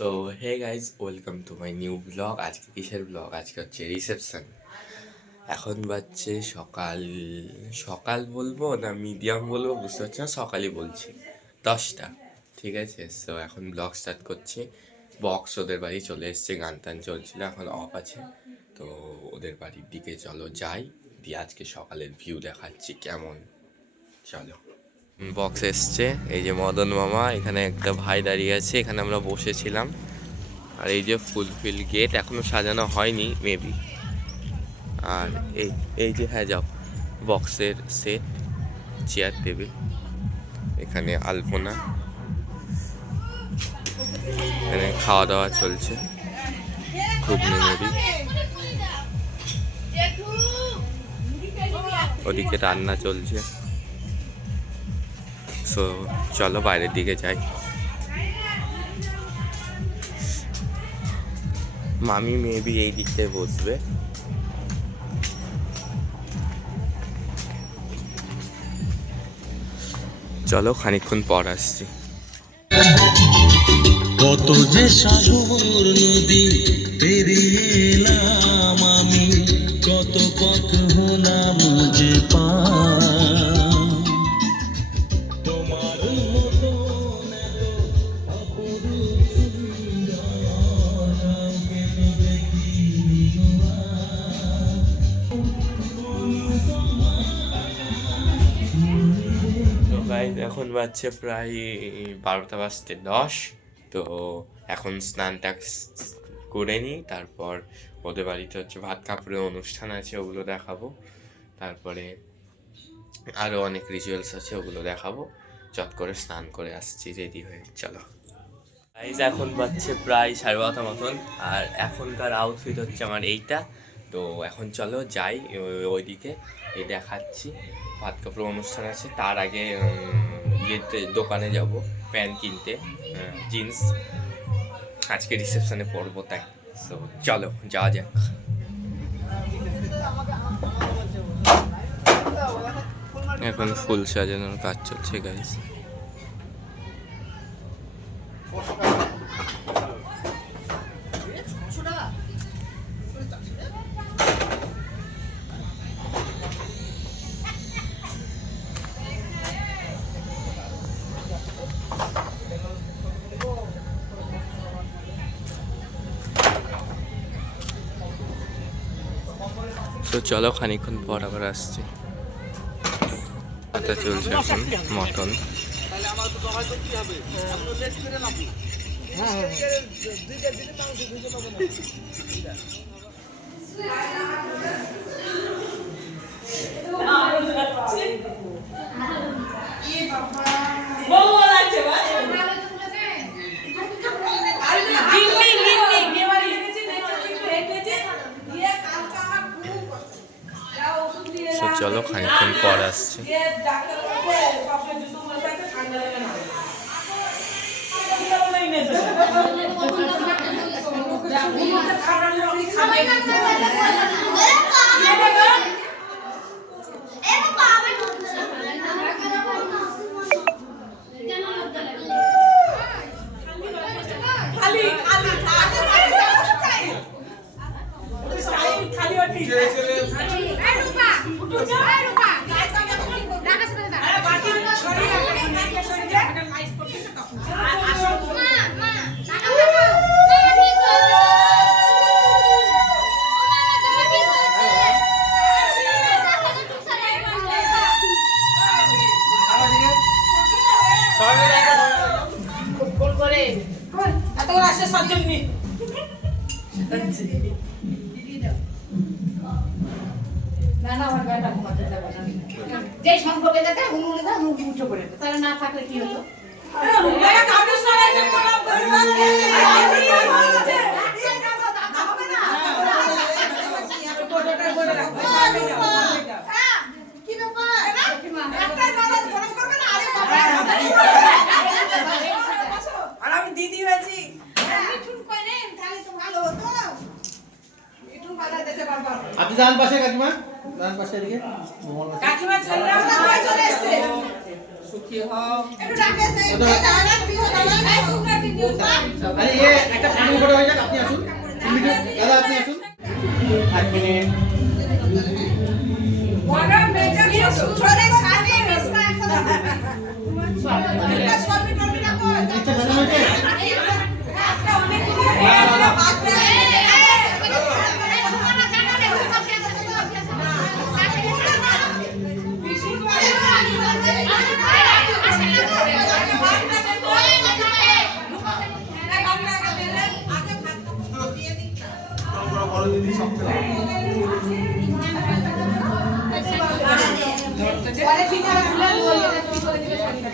তো hey guys, welcome to my new vlog. আজকে কিসের ব্লগ? আজকে হচ্ছে রিসেপশন। এখন বাজছে সকাল সকাল বলবো না মিডিয়াম বলবো বুঝতে পারছি না, সকালই বলছি 10টা। ঠিক আছে, সো এখন ব্লগ স্টার্ট করছি। বক্স ওদের বাড়ি চলে এসছে, গান টান চলছিল, এখন অফ আছে। তো ওদের বাড়ির দিকে চলো যাই, দিয়ে আজকে সকালের ভিউ দেখাচ্ছি কেমন। চলো। বক্স এসছে, এই যে মদন মামা, এখানে একটা ভাই দাঁড়িয়ে আছে, এখানে আমরা বসেছিলাম। আর এই যে ফুলফিল গেট এখনো সাজানো হয়নি মেবি। আর এই এই যে হ্যাঁ যাও, বক্সের সেট, চেয়ার টেবিল, এখানে আলপনা, এখানে খাওয়া দাওয়া চলছে, খুব মেমোরি। ওদিকে রান্না চলছে। সো চলো বাইরের দিকে যাই। মামি মেবি এই দিকটায় বসবে। চলো খানিকক্ষণ পর আসছি। কত যে সাগর নদী পেরিয়ে এলাম আমি, কত পথ হলাম যে পার। তোমার মতো তো গাইজ এখন বাজছে প্রায় 12টা বাজতে 10। তো এখন স্নানটা করে নিই, তারপর ওদের বাড়িতে হচ্ছে ভাত কাপড়ের অনুষ্ঠান আছে, ওগুলো দেখাবো। তারপরে আরও অনেক রিচুয়ালস আছে, ওগুলো দেখাবো। চট করে স্নান করে আসছি রেডি হয়ে। চলো গাইজ, এখন বাজছে প্রায় 12:30 মতন, আর এখনকার আউটফিট হচ্ছে আমার এইটা। তো এখন চলো যাই ওইদিকে, এই দেখাচ্ছি। ভাত কাপড় অনুষ্ঠান আছে, তার আগে ইয়েতে দোকানে যাব প্যান্ট কিনতে, জিন্স, আজকে রিসেপশনে পরবো তাই। সো চলো যাওয়া যাক। এখন ফুল সাজানোর কাজ চলছে গাইজ। তো চলো খানিকক্ষণ পর আবার আসছি। এটা চলছে এখন মটন। চলো খানিকক্ষণ পর আসছে। যে সম্পর্কে দেখে উঠে পড়ে, তারা না থাকলে কি হতো? আর আমি দিদি হয়েছি। আপনি ডান পাশে কাকিমা, ডান পাশে এদিকে কাকিমা চলে এসেছে। সুখী হও। একটু ডাকে আরে পরে ঠিক আছে খুলে বলবে না তুমি করে দিবে শাড়িটা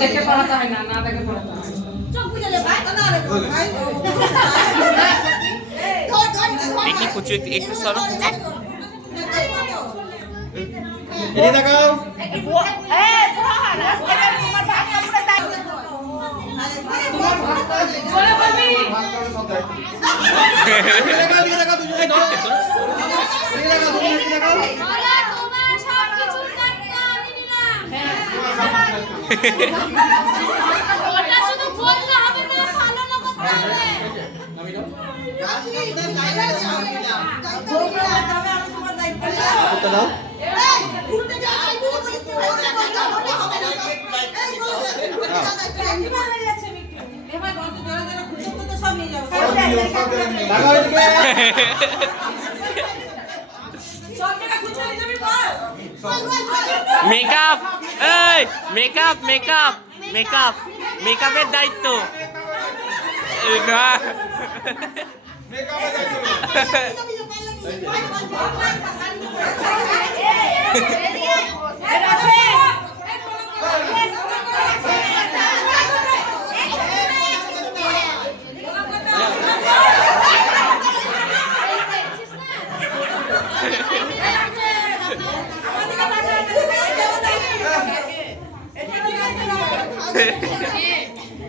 দেখে পড়াতে হয় না, না দেখে পড়াতে হয়। দেখি কুচু একটু সরো কুচু। এদিকে তাকাও। এদিকে তাকাও, এদিকে তাকাও, দুজনে ধরো। এদিকে তাকাও, দুজনে তাকাও। ওটা শুধু বললে হবে না, পালনও করতে হবে। করতে দাও। তাকাও এদিকে। মেকআপ, এই মেকআপ মেকআপ মেকআপ মেকআপের দায়িত্ব এই না।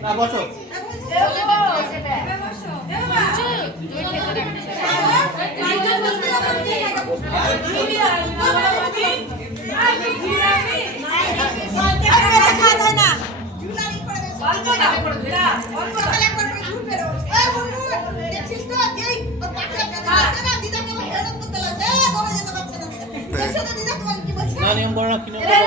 না বসো। না নিয়ম করো না, কি নিয়ম করো?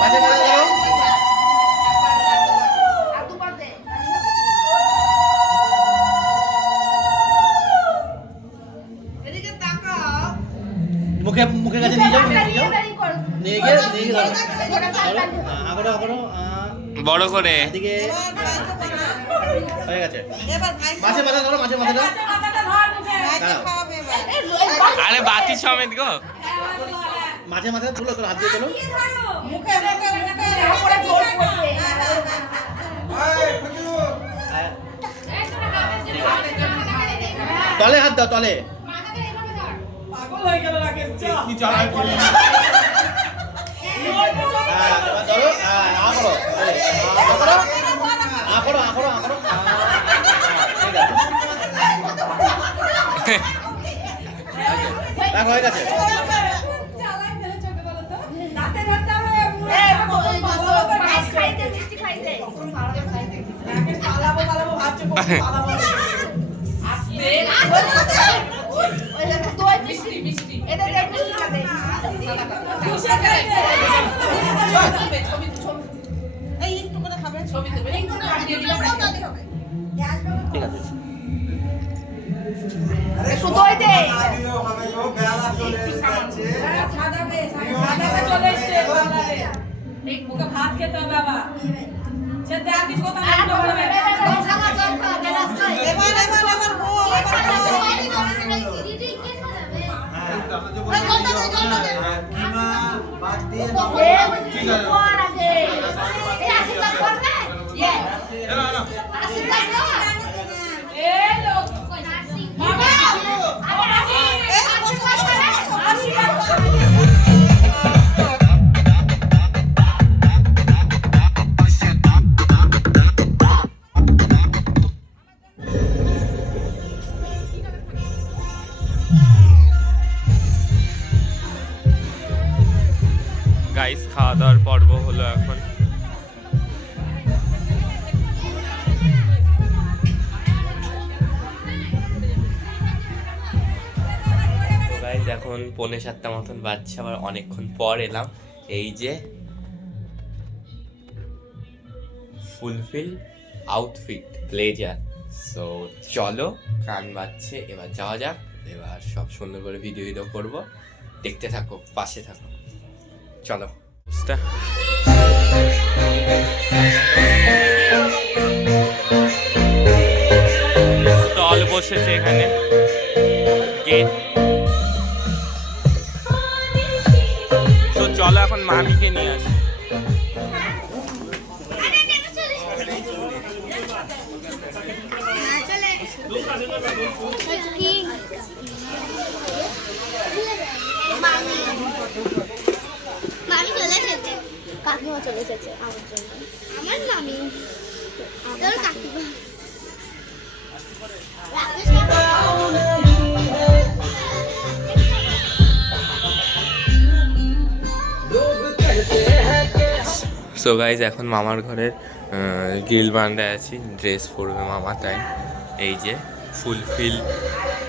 পাশে বসে দাও। মুখের কাছে নিয়ে যাও, নিয়ে গিয়ে ধরো। আঁকড়ো আঁকড়ো, বড় করে এদিকে হয়ে গেছে। মাঝে মাথা ধরো, মাঝে মাথা ধরো। আরে বাতি সমেত গো। মাঝে মাথা তুলো, তোর হাত দিয়ে তোলো। তলে হাত দাও, তলে। পাগল হয়ে গেল রাকেশ, চল। ধরো, আঁকড়ো, আঁকড়ো, আঁকড়ো, আঁকড়ো। ঠিক আছে, হয়ে গেছে। ঠিক আছে। মুখে ভাত খেতে হবে আবার। সে দেখ কিছু কথা বলতে পারবে। Yeah. হলো এখন। গাইজ এখন 6:45 মতন বাজছে, আবার অনেকক্ষণ পর এলাম। এই যে ফুলফিল আউটফিট ব্লেজার। সো চলো, গান বাজছে, এবার যাওয়া যাক। এবার সব সুন্দর করে ভিডিও করবো, দেখতে থাকো, পাশে থাকো, চলো। স্টল বসেছে এখানে, গেট। তো চলো এখন মামিকে নিয়ে আসি। মামি চলে এসেছে, কাকিমা চলে এসেছে আমার জন্য। আমার মামি তোর কাকিমা সো গাইজ এখন মামার ঘরের গ্রিল বারান্দায় আছি, ড্রেস পরবে মামা, তাই এই যে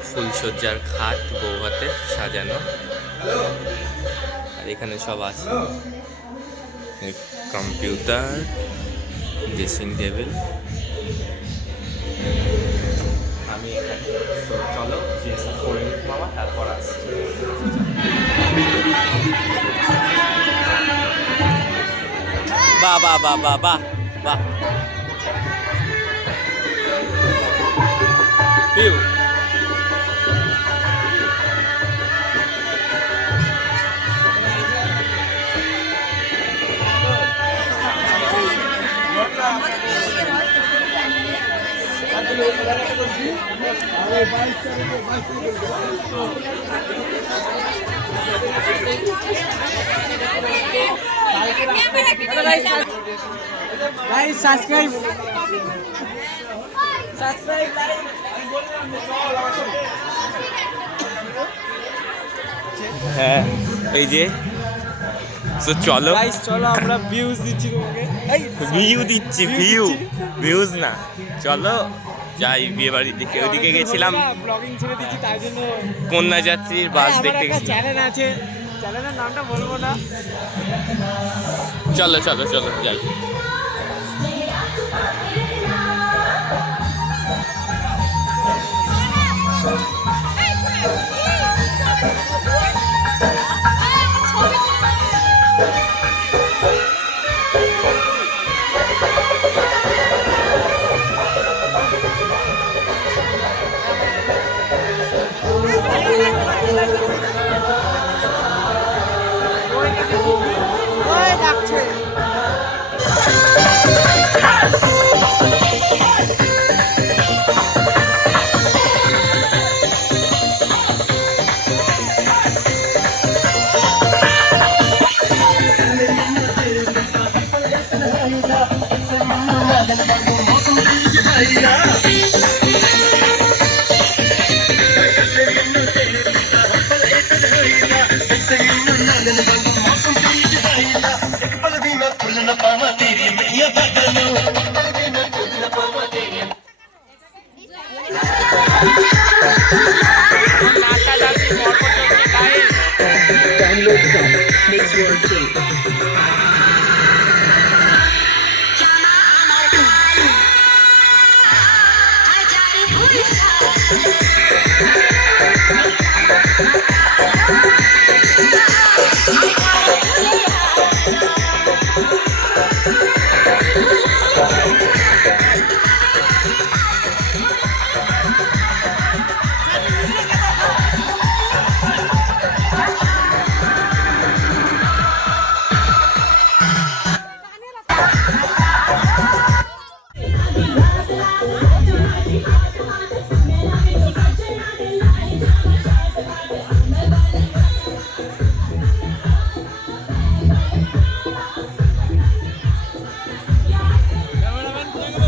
ফুলসজ্জার খাট বৌভাতে সাজানো, আর এখানে সব আছে, কম্পিউটার, ড্রেসিং টেবিল, আমি এখানে। So, চলো ড্রেস পরে নিই মামা, তারপর আসছি। বাহ বাহ বাহ বাহ বাহ বাহ, পিউ Guys, subscribe. হ্যাঁ এই যে। তো চলো Guys, চলো আমরা ভিউজ দিচ্ছি তোমাকে। ভিউজ না, চলো যাই বিয়ে বাড়ির দিকে। ওইদিকে গেছিলাম, ব্লগিং ছেড়ে দিচ্ছি, তাই জন্য কন্যা যাত্রীর বাস দেখতে গেছিলাম। চ্যানেল আছে, চ্যানেলের নামটা বলবো না। চলো চলো চলো যাই।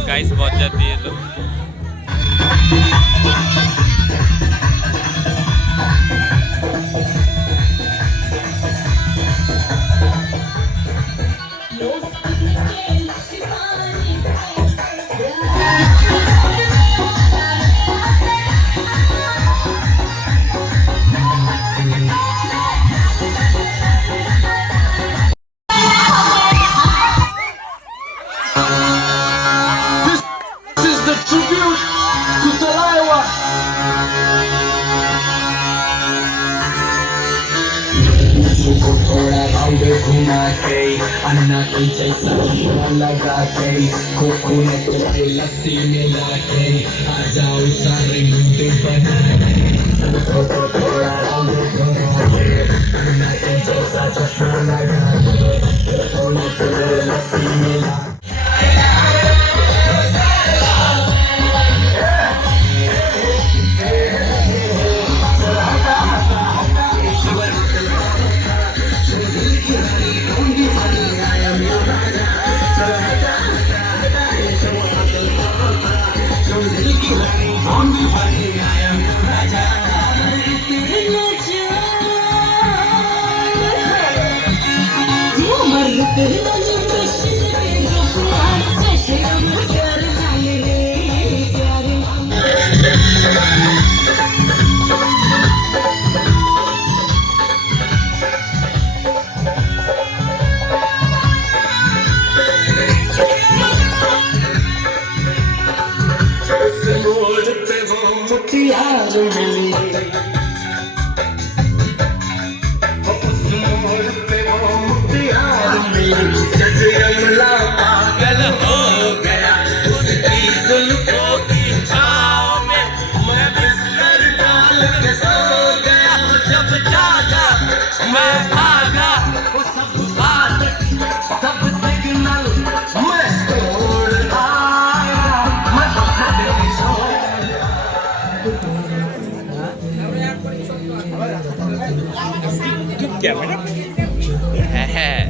গাইস বজ্জার দিয়ে এলো। This is the tribute to Talaiwa. को थोड़ा राउंड घुमा के अन्ना की जैसा चश्मा लगा के कोकोनट के लस्सी मिला के आ जाओ सारे मुंडे बना के को थोड़ा राउंड घुमा के अन्ना की जैसा चश्मा लगा के कोकोनट के लस्सी मिला मुठियार मिली उस मोड़ पे वो मुठियार मिली जजयमला पागल हो गया उसकी जुल्फों की छाँव में मैं बिस्तर डाल के सो गया जब जागा मैं भागा वो सब बात सब सिग्नल मैं तोड़ आया मैं হ্যাঁ হ্যাঁ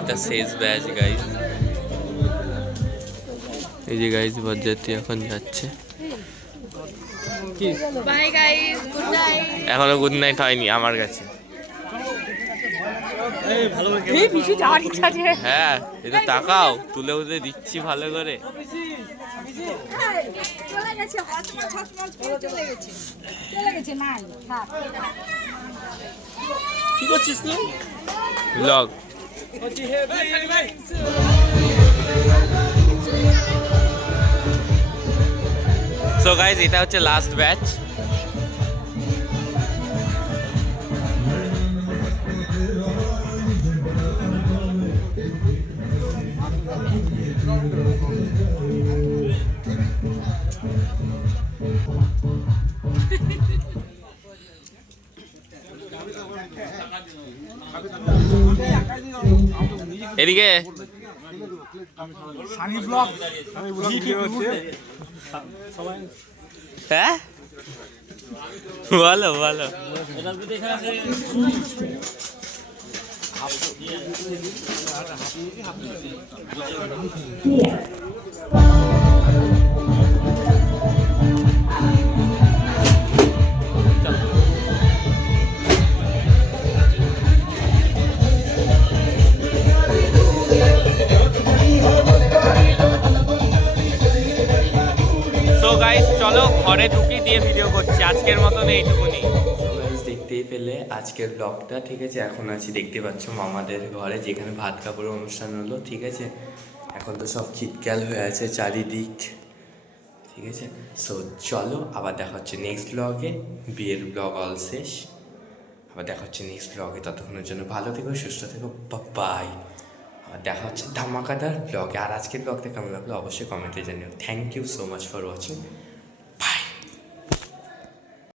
এটা শেষ ব্যাচ গাইজ। এই যে গাইজ বরযাত্রী এখন যাচ্ছে। Bye guys, good night. এখনো গুড নাইট হয়নি আমার কাছে। হ্যাঁ এটা তাকাও, তুলে উঠে দিচ্ছি ভালো করে। কি করছিস তুই? ব্লগ। সো গাইজ এটা হচ্ছে লাস্ট ব্যাচ। এদিকে হ্যাঁ বলো বলো। চলো ঘরে ঢুকি দিয়ে ভিডিও করছি, আজকের মতন এইটুকুনি। দেখতেই পেলে আজকের ব্লগটা, ঠিক আছে। এখন আছি দেখতে পাচ্ছ মামাদের ঘরে, যেখানে ভাত কাপড়ের অনুষ্ঠান হলো, ঠিক আছে। এখন তো সব চিৎকাল হয়ে আছে চারিদিক, ঠিক আছে। সো চলো আবার দেখা হচ্ছে নেক্সট ব্লগে। বিয়ের ব্লগ অল শেষ, আবার দেখা হচ্ছে নেক্সট ব্লগে। ততক্ষণের জন্য ভালো থেকো, সুস্থ থেকো, বাই। আবার দেখা হচ্ছে ধামাকাদার ব্লগে। আর আজকের ব্লগটা কেমন লাগলো অবশ্যই কমেন্টে জানিও। Thank you so much for watching.